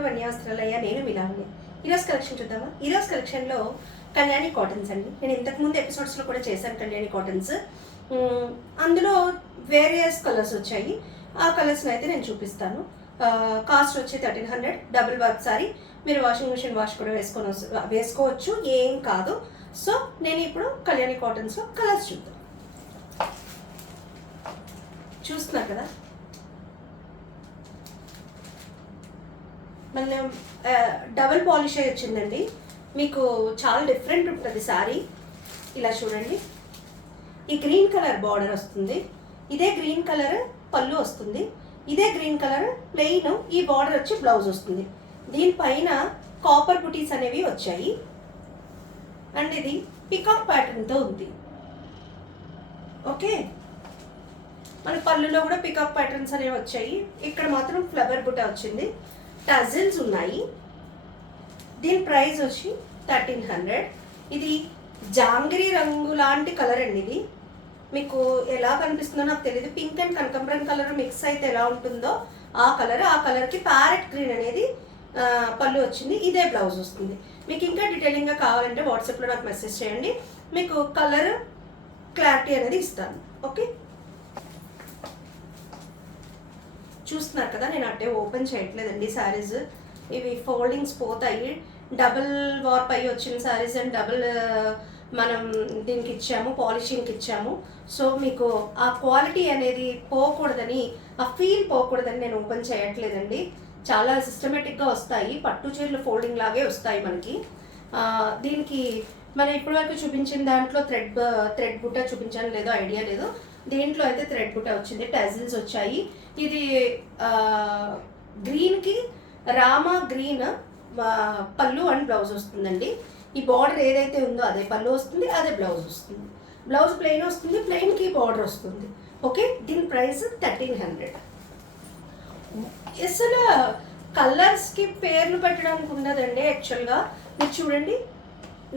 To వన్యాస్త్రాలయ్య, నేను విలాన్ని. ఈరోజు collection చూద్దామా? ఈరోజు కలెక్షన్లో కళ్యాణి కాటన్స్ అండి. నేను ఇంతకుముందు ఎపిసోడ్స్లో కూడా చేశాను కళ్యాణి కాటన్స్. అందులో వేరియస్ కలర్స్ వచ్చాయి. ఆ కలర్స్ని అయితే నేను చూపిస్తాను. కాస్ట్ వచ్చి 1300. Double work sorry. మీరు వాషింగ్ మిషన్ వాష్ కూడా వేసుకోవచ్చు, ఏం కాదు. సో నేను ఇప్పుడు కళ్యాణి కాటన్స్లో కలర్స్ చూద్దాం. చూస్తున్నారు కదా, మన డబల్ పాలిష్ అయి వచ్చిందండి. మీకు చాలా డిఫరెంట్ ఉంటుంది శారీ. ఇలా చూడండి, ఈ గ్రీన్ కలర్ బార్డర్ వస్తుంది, ఇదే గ్రీన్ కలర్ పళ్ళు వస్తుంది, ఇదే గ్రీన్ కలర్ ప్లెయిన్ ఈ బార్డర్ వచ్చి బ్లౌజ్ వస్తుంది. దీనిపైన కాపర్ బుటీస్ అనేవి వచ్చాయి అండ్ ఇది పికాక్ ప్యాటర్న్తో ఉంది. ఓకే, మన పళ్ళులో కూడా పికాక్ ప్యాటర్న్స్ అనేవి వచ్చాయి. ఇక్కడ మాత్రం ఫ్లవర్ బుట్ట వచ్చింది, టజిల్స్ ఉన్నాయి. దీని ప్రైస్ వచ్చి 1300. ఇది జాంగిరీ రంగు లాంటి కలర్ అండి. ఇది మీకు ఎలా కనిపిస్తుందో నాకు తెలియదు. పింక్ అండ్ కనకాంబరం కలర్ మిక్స్ అయితే ఎలా ఉంటుందో ఆ కలర్కి ప్యారెట్ గ్రీన్ అనేది పళ్ళు వచ్చింది. ఇదే బ్లౌజ్ వస్తుంది. మీకు ఇంకా డీటెయిలింగ్గా కావాలంటే వాట్సాప్లో నాకు మెసేజ్ చేయండి, మీకు కలర్ క్లారిటీ అనేది ఇస్తాను. ఓకే, చూస్తున్నారు కదా, నేను అంటే ఓపెన్ చేయట్లేదండి శారీస్. ఇవి ఫోల్డింగ్స్ పోతాయి. డబుల్ వార్ప్ అయ్యి వచ్చిన శారీస్ అండ్ డబుల్ మనం దీనికి ఇచ్చాము, పాలిషింగ్కి ఇచ్చాము. సో మీకు ఆ క్వాలిటీ అనేది పోకూడదని, ఆ ఫీల్ పోకూడదని నేను ఓపెన్ చేయట్లేదండి. చాలా సిస్టమేటిక్గా వస్తాయి, పట్టు చీరలు ఫోల్డింగ్ లాగే వస్తాయి మనకి. దీనికి మనం ఇప్పటివరకు చూపించిన దాంట్లో థ్రెడ్ బుట్ట చూపించాను లేదో ఐడియా లేదు. దీంట్లో అయితే థ్రెడ్ బుట్ట వచ్చింది, టజిల్స్ వచ్చాయి. ఇది గ్రీన్కి రామా గ్రీన్ పళ్ళు అండ్ బ్లౌజ్ వస్తుందండి. ఈ బార్డర్ ఏదైతే ఉందో అదే పళ్ళు వస్తుంది, అదే బ్లౌజ్ వస్తుంది. బ్లౌజ్ ప్లెయిన్ వస్తుంది, ప్లెయిన్కి బార్డర్ వస్తుంది. ఓకే, దీని ప్రైస్ 1300. అసలు కలర్స్కి పేర్లు పెట్టడానికి ఉండదండి యాక్చువల్గా. మీరు చూడండి,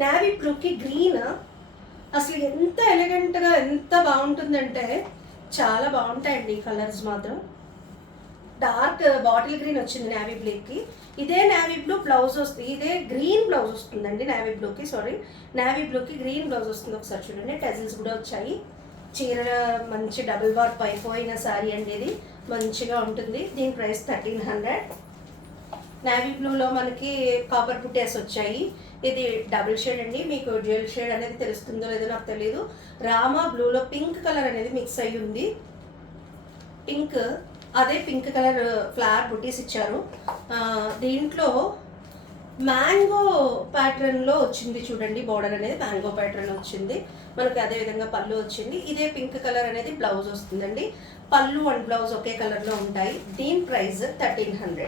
నేవీ బ్లూకి గ్రీన్ అసలు ఎంత ఎలిగెంట్గా ఎంత బాగుంటుందంటే చాలా బాగుంటాయండి ఈ కలర్స్ మాత్రం. డార్క్ బాటిల్ గ్రీన్ వచ్చింది నేవీ బ్లూకి, ఇదే నేవీ బ్లూ బ్లౌజ్ వస్తుంది, ఇదే గ్రీన్ బ్లౌజ్ వస్తుందండి నేవీ బ్లూకి గ్రీన్ బ్లౌజ్ వస్తుంది. ఒకసారి చూడండి, టజిల్స్ కూడా వచ్చాయి. చీర మంచి డబుల్ వార్ప్ అయిపోయిన శారీ అండి, ఇది మంచిగా ఉంటుంది. దీని ప్రైస్ 1300. నేవీ బ్లూలో మనకి కాపర్ బుట్టేస్ వచ్చాయి. ఇది డబుల్ షేడ్ అండి, మీకు డ్యూయల్ షేడ్ అనేది తెలుస్తుందో లేదో నాకు తెలియదు. రామా బ్లూలో పింక్ కలర్ అనేది మిక్స్ అయ్యి ఉంది. పింక్, అదే పింక్ కలర్ ఫ్లవర్ బుటీస్ ఇచ్చారు. దీంట్లో మ్యాంగో ప్యాటర్న్లో వచ్చింది చూడండి, బార్డర్ అనేది మ్యాంగో ప్యాటర్న్ వచ్చింది మనకి. అదేవిధంగా పళ్ళు వచ్చింది, ఇదే పింక్ కలర్ అనేది బ్లౌజ్ వస్తుందండి. పళ్ళు అండ్ బ్లౌజ్ ఒకే కలర్లో ఉంటాయి. దీని ప్రైస్ 1300.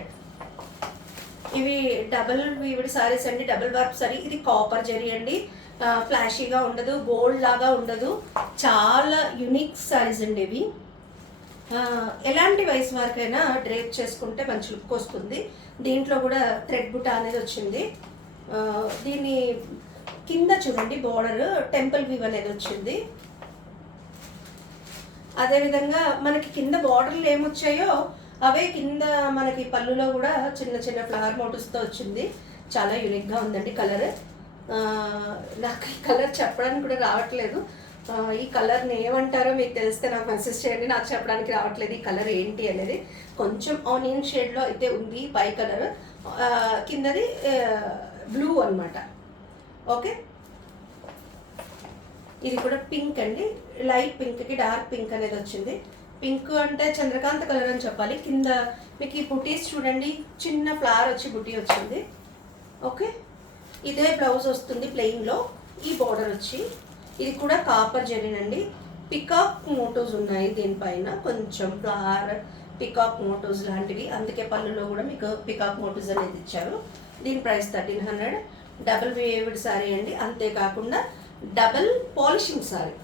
ఇవి డబుల్ వీవిడ్ సారీస్ అండి, డబుల్ వర్క్ సారీ. ఇది కాపర్ జరీ అండి, ఫ్లాషీగా ఉండదు, గోల్డ్ లాగా ఉండదు, చాలా యునిక్ సారీస్ అండి ఇవి. ఎలాంటి వయసు వరకైనా డ్రేప్ చేసుకుంటే మంచి లుక్ వస్తుంది. దీంట్లో కూడా థ్రెడ్ బుట్ట అనేది వచ్చింది. దీని కింద చూడండి బార్డర్ టెంపుల్ వీవ్ అనేది వచ్చింది. అదేవిధంగా మనకి కింద బార్డర్లు ఏమొచ్చాయో అవే కింద మనకి పళ్ళులో కూడా చిన్న చిన్న ఫ్లవర్ మోటివ్స్తో వచ్చింది. చాలా యూనిక్గా ఉందండి కలర్. నాకు ఈ కలర్ చెప్పడానికి కూడా రావట్లేదు. ఈ కలర్ని ఏమంటారో మీకు తెలిస్తే నాకు మెసేజ్ చేయండి, నాకు చెప్పడానికి రావట్లేదు ఈ కలర్ ఏంటి అనేది. కొంచెం ఆనియన్ షేడ్లో అయితే ఉంది పై కలర్, కిందది బ్లూ అనమాట. ఓకే, ఇది కూడా పింక్ అండి, లైట్ పింక్కి డార్క్ పింక్ అనేది వచ్చింది. పింక్ అంటే చంద్రకాంత కలర్ అని చెప్పాలి. కింద మీకు ఈ బుటీస్ చూడండి, చిన్న ఫ్లవర్ వచ్చి బుటీ వచ్చింది. ఓకే, ఇదే బ్లౌజ్ వస్తుంది ప్లెయిన్లో. ఈ బార్డర్ వచ్చి ఇది కూడా కాపర్ జరీనండి. పికాక్ మోటోస్ ఉన్నాయి దీనిపైన, కొంచెం ఫ్లవర్ పికాక్ మోటోస్ లాంటివి, అందుకే పళ్ళులో కూడా మీకు పికాక్ మోటోస్ అనేది ఇచ్చారు. దీని ప్రైస్ 1300. డబుల్ వేవ్డ్ శారీ అండి, అంతేకాకుండా డబుల్ పాలిషింగ్ శారీ.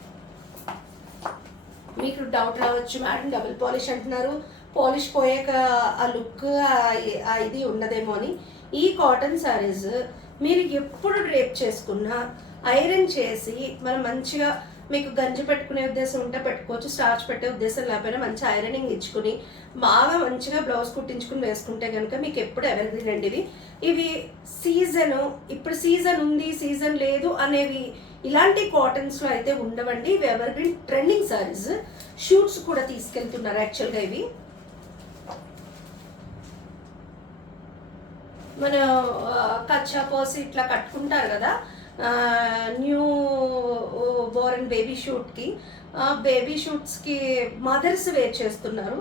మీకు డౌట్ రావచ్చు, మేడం డబుల్ పాలిష్ అంటున్నారు, పాలిష్ పోయాక ఆ లుక్ ఇది ఉండదేమో అని. ఈ కాటన్ శారీస్ మీరు ఎప్పుడు డ్రేప్ చేసుకున్నా ఐరన్ చేసి మనం మంచిగా మీకు గంజి పెట్టుకునే ఉద్దేశం ఉంటే పెట్టుకోవచ్చు, స్టార్చ్ పెట్టే ఉద్దేశం లేకపోయినా మంచి ఐరనింగ్ ఇచ్చుకుని బాగా మంచిగా బ్లౌజ్ కుట్టించుకుని వేసుకుంటే కనుక మీకు ఎప్పుడు ఎవర్గ్రీన్ అండి ఇవి సీజను, ఇప్పుడు సీజన్ ఉంది సీజన్ లేదు అనేవి ఇలాంటి కాటన్స్లో అయితే ఉండవండి. ఇవి ఎవర్గ్రీన్ ట్రెండింగ్ సారీస్. షూట్స్ కూడా తీసుకెళ్తున్నారు యాక్చువల్గా. ఇవి మన కచ్చా పోసి ఇట్లా కట్టుకుంటారు కదా న్యూ బోర్న్ బేబీ షూట్కి, బేబీ షూట్స్కి మదర్స్ వేర్ చేస్తున్నారు.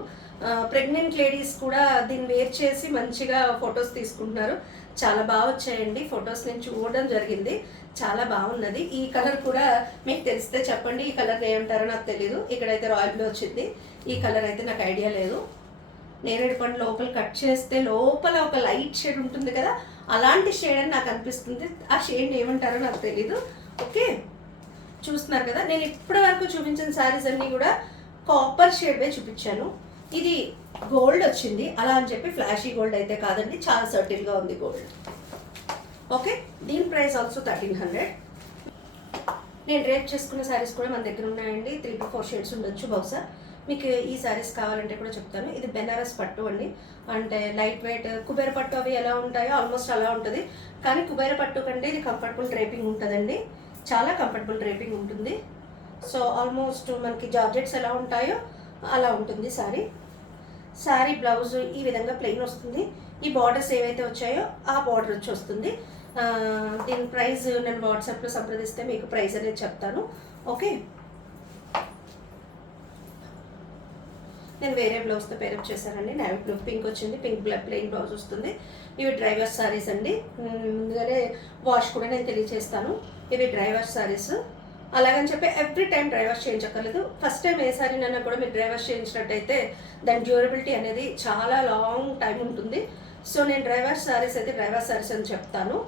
ప్రెగ్నెంట్ లేడీస్ కూడా దీన్ని వేర్ చేసి మంచిగా ఫొటోస్ తీసుకుంటున్నారు. చాలా బాగా వచ్చాయండి ఫొటోస్, నేను చూడడం జరిగింది, చాలా బాగున్నది. ఈ కలర్ కూడా మీకు తెలిస్తే చెప్పండి, ఈ కలర్ ఏమంటారో నాకు తెలీదు. ఇక్కడైతే రాయల్ బ్లూ వచ్చింది, ఈ కలర్ అయితే నాకు ఐడియా లేదు. నేరేడు పండు లోపల కట్ చేస్తే లోపల ఒక లైట్ షేడ్ ఉంటుంది కదా, అలాంటి షేడ్ అని నాకు అనిపిస్తుంది. ఆ షేడ్ ఏమంటారో నాకు తెలీదు. ఓకే, చూస్తున్నారు కదా, నేను ఇప్పటి వరకు చూపించిన శారీస్ అన్నీ కూడా కాపర్ షేడ్వే చూపించాను. ఇది గోల్డ్ వచ్చింది, అలా అని చెప్పి ఫ్లాషీ గోల్డ్ అయితే కాదండి, చాలా సర్టిల్గా ఉంది గోల్డ్. ఓకే, దీని ప్రైస్ ఆల్సో 1300. నేను రేప్ చేసుకున్న శారీస్ కూడా మన దగ్గర ఉన్నాయండి, 3 to 4 షేడ్స్ ఉండొచ్చు బహుశా. మీకు ఈ శారీస్ కావాలంటే కూడా చెప్తాను. ఇది బెనారస్ పట్టు అండి, అంటే లైట్ వెయిట్. కుబేర పట్టు అవి ఎలా ఉంటాయో ఆల్మోస్ట్ అలా ఉంటుంది, కానీ కుబేర పట్టు కంటే ఇది కంఫర్టబుల్ డ్రేపింగ్ ఉంటుందండి, చాలా కంఫర్టబుల్ డ్రేపింగ్ ఉంటుంది. సో ఆల్మోస్ట్ మనకి జార్జెట్స్ ఎలా ఉంటాయో అలా ఉంటుంది శారీ. శారీ బ్లౌజ్ ఈ విధంగా ప్లెయిన్ వస్తుంది. ఈ బార్డర్స్ ఏవైతే వచ్చాయో ఆ బార్డర్ వచ్చి వస్తుంది. దీని ప్రైస్ నేను వాట్సాప్లో సంప్రదిస్తే మీకు ప్రైస్ అనేది చెప్తాను. ఓకే, నేను వేరే బ్లౌజ్తో పేరప్ చేశానండి. నేవీ బ్లూ పింక్ వచ్చింది, పింక్ ప్లెయిన్ బ్లౌజ్ వస్తుంది. ఇవి డ్రైవర్ సారీస్ అండి, ముందుగానే వాష్ కూడా నేను తెలియజేస్తాను. ఇవి డ్రైవర్ సారీస్, అలాగని చెప్పి ఎవ్రీ టైం డ్రైవర్స్ చేయించక్కర్లేదు. ఫస్ట్ టైం ఏ సారీనైనా కూడా మీరు డ్రైవర్స్ చేయించినట్టయితే దాని డ్యూరబిలిటీ అనేది చాలా లాంగ్ టైం ఉంటుంది. సో నేను డ్రైవర్ సారీస్ అయితే డ్రైవర్ సారీస్ అని చెప్తాను.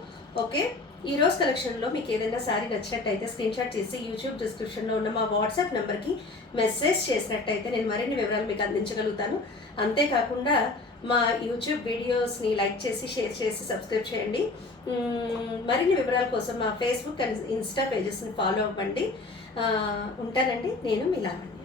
ఓకే, ఈ రోజు కలెక్షన్లో మీకు ఏదైనా శారీ నచ్చినట్టయితే స్క్రీన్ షాట్ చేసి యూట్యూబ్ డిస్క్రిప్షన్లో ఉన్న మా వాట్సాప్ నెంబర్కి మెసేజ్ చేసినట్టయితే నేను మరిన్ని వివరాలు మీకు అందించగలుగుతాను. అంతేకాకుండా మా యూట్యూబ్ వీడియోస్ని లైక్ చేసి షేర్ చేసి సబ్స్క్రైబ్ చేయండి. మరిన్ని వివరాల కోసం మా ఫేస్బుక్ అండ్ ఇన్స్టా పేజెస్ని ఫాలో అవ్వండి. ఉంటానండి, నేను మీ లావణ్య.